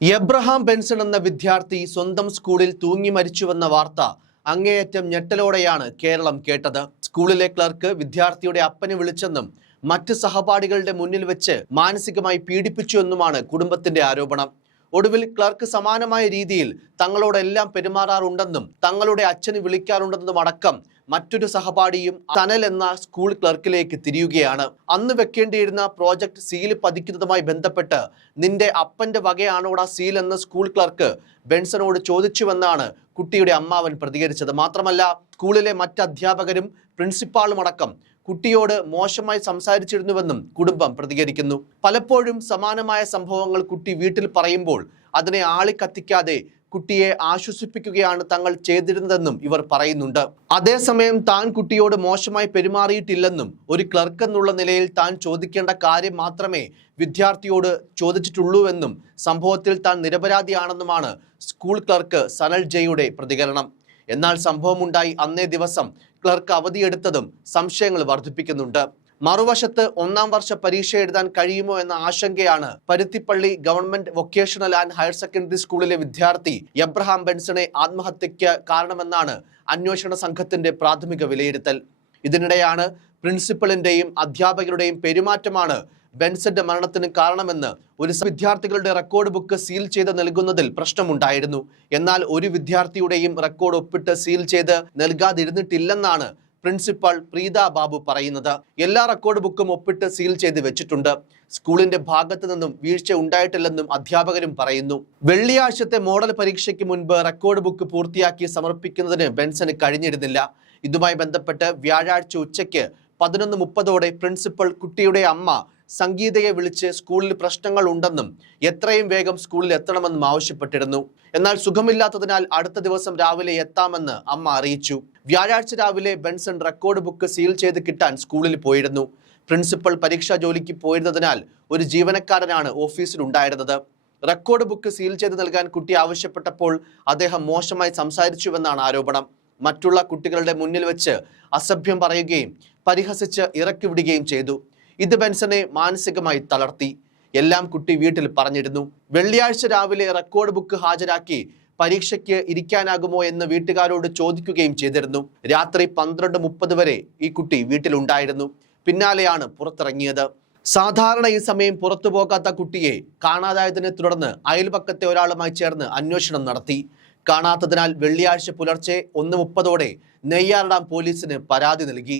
Abraham Benson എന്ന വിദ്യാർത്ഥി സ്വന്തം സ്കൂളിൽ തൂങ്ങി മരിച്ചുവെന്ന വാർത്ത അങ്ങേയറ്റം ഞെട്ടലോടെയാണ് കേരളം കേട്ടത്. സ്കൂളിലെ ക്ലർക്ക് വിദ്യാർത്ഥിയുടെ അപ്പനെ വിളിച്ചെന്നും മറ്റ് സഹപാഠികളുടെ മുന്നിൽ വെച്ച് മാനസികമായി പീഡിപ്പിച്ചുവെന്നുമാണ് കുടുംബത്തിന്റെ ആരോപണം. ഒടുവിൽ ക്ലർക്ക് സമാനമായ രീതിയിൽ തങ്ങളോടെല്ലാം പെരുമാറാറുണ്ടെന്നും തങ്ങളുടെ അച്ഛന് വിളിക്കാറുണ്ടെന്നും അടക്കം മറ്റൊരു സഹപാഠിയും സനൽ എന്ന സ്കൂൾ ക്ലർക്കിലേക്ക് തിരിയുകയാണ്. അന്ന് വെക്കേണ്ടിയിരുന്ന പ്രോജക്ട് സീൽ പതിക്കുന്നതുമായി ബന്ധപ്പെട്ട് നിന്റെ അപ്പന്റെ വകയാണോടാ സീൽ എന്ന് സ്കൂൾ ക്ലർക്ക് ബെൻസനോട് ചോദിച്ചുവെന്നാണ് കുട്ടിയുടെ അമ്മാവൻ പ്രതികരിച്ചത്. മാത്രമല്ല, സ്കൂളിലെ മറ്റ് അധ്യാപകരും പ്രിൻസിപ്പാളും അടക്കം കുട്ടിയോട് മോശമായി സംസാരിച്ചിരുന്നുവെന്നും കുടുംബം പ്രതികരിക്കുന്നു. പലപ്പോഴും സമാനമായ സംഭവങ്ങൾ കുട്ടി വീട്ടിൽ പറയുമ്പോൾ അതിനെ ആളിക്കത്തിക്കാതെ കുട്ടിയെ ആശ്വസിപ്പിക്കുകയാണ് തങ്ങൾ ചെയ്തിരുന്നതെന്നും ഇവർ പറയുന്നുണ്ട്. അതേസമയം താൻ കുട്ടിയോട് മോശമായി പെരുമാറിയിട്ടില്ലെന്നും ഒരു ക്ലർക്ക് എന്നുള്ള നിലയിൽ താൻ ചോദിക്കേണ്ട കാര്യം മാത്രമേ വിദ്യാർത്ഥിയോട് ചോദിച്ചിട്ടുള്ളൂവെന്നും സംഭവത്തിൽ താൻ നിരപരാധിയാണെന്നുമാണ് സ്കൂൾ ക്ലർക്ക് സനൽ ജയുടെ പ്രതികരണം. എന്നാൽ സംഭവമുണ്ടായി അന്നേ ദിവസം ക്ലർക്ക് അവധിയെടുത്തതും സംശയങ്ങൾ വർദ്ധിപ്പിക്കുന്നുണ്ട്. മറുവശത്ത് ഒന്നാം വർഷ പരീക്ഷ എഴുതാൻ കഴിയുമോ എന്ന ആശങ്കയാണ് Paruthippally government vocational and higher secondary സ്കൂളിലെ വിദ്യാർത്ഥി എബ്രഹാം ബെൻസനെ ആത്മഹത്യയ്ക്ക് കാരണമെന്നാണ് അന്വേഷണ സംഘത്തിന്റെ പ്രാഥമിക വിലയിരുത്തൽ. ഇതിനിടെയാണ് പ്രിൻസിപ്പലിന്റെയും അധ്യാപകരുടെയും പെരുമാറ്റമാണ് ബെൻസന്റെ മരണത്തിന് കാരണമെന്ന് ഒരു വിദ്യാർത്ഥികളുടെ റെക്കോർഡ് ബുക്ക് സീൽ ചെയ്ത് നൽകുന്നതിൽ പ്രശ്നമുണ്ടായിരുന്നു. എന്നാൽ ഒരു വിദ്യാർത്ഥിയുടെയും റെക്കോർഡ് ഒപ്പിട്ട് സീൽ ചെയ്ത് നൽകാതിരുന്നിട്ടില്ലെന്നാണ് പ്രിൻസിപ്പൽ പ്രീത ബാബു പറയുന്നത്. എല്ലാ റെക്കോർഡ് ബുക്കും ഒപ്പിട്ട് സീൽ ചെയ്ത് വെച്ചിട്ടുണ്ട്. സ്കൂളിന്റെ ഭാഗത്തു നിന്നും വീഴ്ച ഉണ്ടായിട്ടില്ലെന്നും അധ്യാപകരും പറയുന്നു. വെള്ളിയാഴ്ചത്തെ മോഡൽ പരീക്ഷയ്ക്ക് മുൻപ് റെക്കോർഡ് ബുക്ക് പൂർത്തിയാക്കി സമർപ്പിക്കുന്നതിന് ബെൻസന് കഴിഞ്ഞിരുന്നില്ല. ഇതുമായി ബന്ധപ്പെട്ട് വ്യാഴാഴ്ച ഉച്ചയ്ക്ക് 11:30 പ്രിൻസിപ്പൽ കുട്ടിയുടെ അമ്മ സംഗീതയെ വിളിച്ച് സ്കൂളിൽ പ്രശ്നങ്ങൾ ഉണ്ടെന്നും എത്രയും വേഗം സ്കൂളിൽ എത്തണമെന്നും ആവശ്യപ്പെട്ടിരുന്നു. എന്നാൽ സുഖമില്ലാത്തതിനാൽ അടുത്ത ദിവസം രാവിലെ എത്താമെന്ന് അമ്മ അറിയിച്ചു. വ്യാഴാഴ്ച രാവിലെ ബെൻസൺ റെക്കോർഡ് ബുക്ക് സീൽ ചെയ്ത് കിട്ടാൻ സ്കൂളിൽ പോയിരുന്നു. പ്രിൻസിപ്പൽ പരീക്ഷാ ജോലിക്ക് പോയിരുന്നതിനാൽ ഒരു ജീവനക്കാരനാണ് ഓഫീസിലുണ്ടായിരുന്നത്. റെക്കോർഡ് ബുക്ക് സീൽ ചെയ്ത് നൽകാൻ കുട്ടി ആവശ്യപ്പെട്ടപ്പോൾ അദ്ദേഹം മോശമായി സംസാരിച്ചുവെന്നാണ് ആരോപണം. മറ്റുള്ള കുട്ടികളുടെ മുന്നിൽ വെച്ച് അസഭ്യം പറയുകയും പരിഹസിച്ച് ഇറക്കി വിടുകയും ചെയ്തു. ഇത് ബെൻസനെ മാനസികമായി തളർത്തി. എല്ലാം കുട്ടി വീട്ടിൽ പറഞ്ഞിരുന്നു. വെള്ളിയാഴ്ച രാവിലെ റെക്കോർഡ് ബുക്ക് ഹാജരാക്കി പരീക്ഷയ്ക്ക് ഇരിക്കാനാകുമോ എന്ന് വീട്ടുകാരോട് ചോദിക്കുകയും ചെയ്തിരുന്നു. രാത്രി 12:30 വരെ ഈ കുട്ടി വീട്ടിലുണ്ടായിരുന്നു. പിന്നാലെയാണ് പുറത്തിറങ്ങിയത്. സാധാരണ ഈ സമയം പുറത്തു പോകാത്ത കുട്ടിയെ കാണാതായതിനെ തുടർന്ന് അയൽപക്കത്തെ ഒരാളുമായി ചേർന്ന് അന്വേഷണം നടത്തി. കാണാത്തതിനാൽ വെള്ളിയാഴ്ച പുലർച്ചെ 1:30 നെയ്യാർ ഡാം പോലീസിന് പരാതി നൽകി.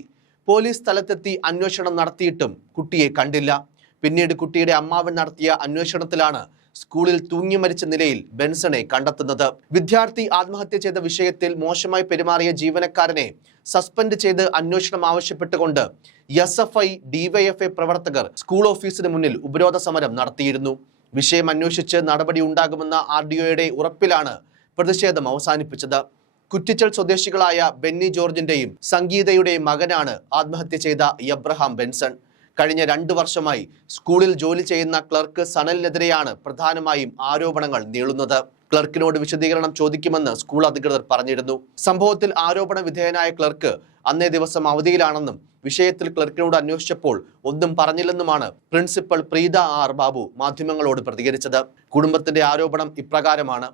പോലീസ് സ്ഥലത്തെത്തി അന്വേഷണം നടത്തിയിട്ടും കുട്ടിയെ കണ്ടില്ല. പിന്നീട് കുട്ടിയുടെ അമ്മാവൻ നടത്തിയ അന്വേഷണത്തിലാണ് സ്കൂളിൽ തൂങ്ങി മരിച്ച നിലയിൽ ബെൻസനെ കണ്ടെത്തുന്നത്. വിദ്യാർത്ഥി ആത്മഹത്യ ചെയ്ത വിഷയത്തിൽ മോശമായി പെരുമാറിയ ജീവനക്കാരനെ സസ്പെൻഡ് ചെയ്ത് അന്വേഷണം ആവശ്യപ്പെട്ടുകൊണ്ട് SFI DYFI പ്രവർത്തകർ സ്കൂൾ ഓഫീസിന് മുന്നിൽ ഉപരോധ സമരം നടത്തിയിരുന്നു. വിഷയം അന്വേഷിച്ച് നടപടി ഉണ്ടാകുമെന്ന RDOയുടെ ഉറപ്പിലാണ് പ്രതിഷേധം അവസാനിപ്പിച്ചത്. കുറ്റിച്ചൽ സ്വദേശികളായ ബെന്നി ജോർജിന്റെയും സംഗീതയുടെയും മകനാണ് ആത്മഹത്യ ചെയ്ത എബ്രഹാം ബെൻസൺ. കഴിഞ്ഞ 2 വർഷമായി സ്കൂളിൽ ജോലി ചെയ്യുന്ന ക്ലർക്ക് സനലിനെതിരെയാണ് പ്രധാനമായും ആരോപണങ്ങൾ നീളുന്നത്. ക്ലർക്കിനോട് വിശദീകരണം ചോദിക്കുമെന്ന് സ്കൂൾ അധികൃതർ പറഞ്ഞിരുന്നു. സംഭവത്തിൽ ആരോപണ വിധേയനായ ക്ലർക്ക് അന്നേ ദിവസം അവധിയിലാണെന്നും വിഷയത്തിൽ ക്ലർക്കിനോട് അന്വേഷിച്ചപ്പോൾ ഒന്നും പറഞ്ഞില്ലെന്നുമാണ് പ്രിൻസിപ്പൽ പ്രീത ബാബു മാധ്യമങ്ങളോട് പ്രതികരിച്ചത്. കുടുംബത്തിന്റെ ആരോപണം ഇപ്രകാരമാണ്.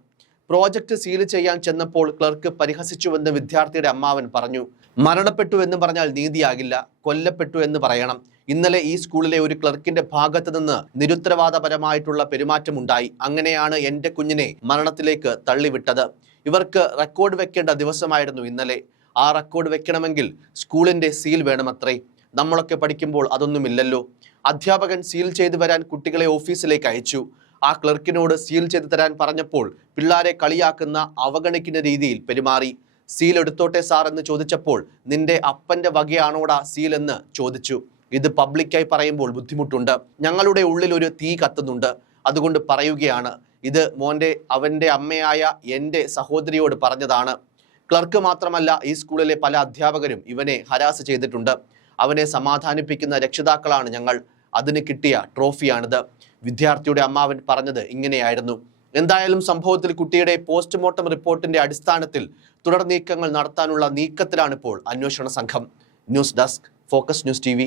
പ്രോജക്ട് സീൽ ചെയ്യാൻ ചെന്നപ്പോൾ ക്ലർക്ക് പരിഹസിച്ചുവെന്ന് വിദ്യാർത്ഥിയുടെ അമ്മാവൻ പറഞ്ഞു. മരണപ്പെട്ടു എന്ന് പറഞ്ഞാൽ നീതിയാകില്ല, കൊല്ലപ്പെട്ടു എന്ന് പറയണം. ഇന്നലെ ഈ സ്കൂളിലെ ഒരു ക്ലർക്കിന്റെ ഭാഗത്ത് നിന്ന് നിരുത്തരവാദപരമായിട്ടുള്ള പെരുമാറ്റമുണ്ടായി. അങ്ങനെയാണ് എൻ്റെ കുഞ്ഞിനെ മരണത്തിലേക്ക് തള്ളിവിട്ടത്. ഇവർക്ക് റെക്കോർഡ് വെക്കേണ്ട ദിവസമായിരുന്നു ഇന്നലെ. ആ റെക്കോർഡ് വെക്കണമെങ്കിൽ സ്കൂളിന്റെ സീൽ വേണമത്രേ. നമ്മളൊക്കെ പഠിക്കുമ്പോൾ അതൊന്നുമില്ലല്ലോ. അധ്യാപകൻ സീൽ ചെയ്തു വരാൻ കുട്ടികളെ ഓഫീസിലേക്ക് അയച്ചു. ആ ക്ലർക്കിനോട് സീൽ ചെയ്തു തരാൻ പറഞ്ഞപ്പോൾ പിള്ളാരെ കളിയാക്കുന്ന അവഗണിക്കുന്ന രീതിയിൽ പെരുമാറി. സീൽ എടുത്തോട്ടെ സാർ എന്ന് ചോദിച്ചപ്പോൾ നിന്റെ അപ്പന്റെ വകയാണോടാ സീൽ എന്ന് ചോദിച്ചു. ഇത് പബ്ലിക്കായി പറയുമ്പോൾ ബുദ്ധിമുട്ടുണ്ട്. ഞങ്ങളുടെ ഉള്ളിൽ ഒരു തീ കത്തുന്നുണ്ട്. അതുകൊണ്ട് പറയുകയാണ്. ഇത് അവൻ്റെ അമ്മയായ എൻ്റെ സഹോദരിയോട് പറഞ്ഞതാണ്. ക്ലർക്ക് മാത്രമല്ല, ഈ സ്കൂളിലെ പല അധ്യാപകരും ഇവനെ ഹരാസ് ചെയ്തിട്ടുണ്ട്. അവനെ സമാധാനിപ്പിക്കുന്ന രക്ഷിതാക്കളാണ് ഞങ്ങൾ. അതിന് കിട്ടിയ ട്രോഫിയാണിത്. വിദ്യാർത്ഥിയുടെ അമ്മാവൻ പറഞ്ഞത് ഇങ്ങനെയായിരുന്നു. എന്തായാലും സംഭവത്തിൽ കുട്ടിയുടെ പോസ്റ്റ്മോർട്ടം റിപ്പോർട്ടിന്റെ അടിസ്ഥാനത്തിൽ തുടർ നീക്കങ്ങൾ നടത്താനുള്ള നീക്കത്തിലാണിപ്പോൾ അന്വേഷണ സംഘം. News desk, focus news TV.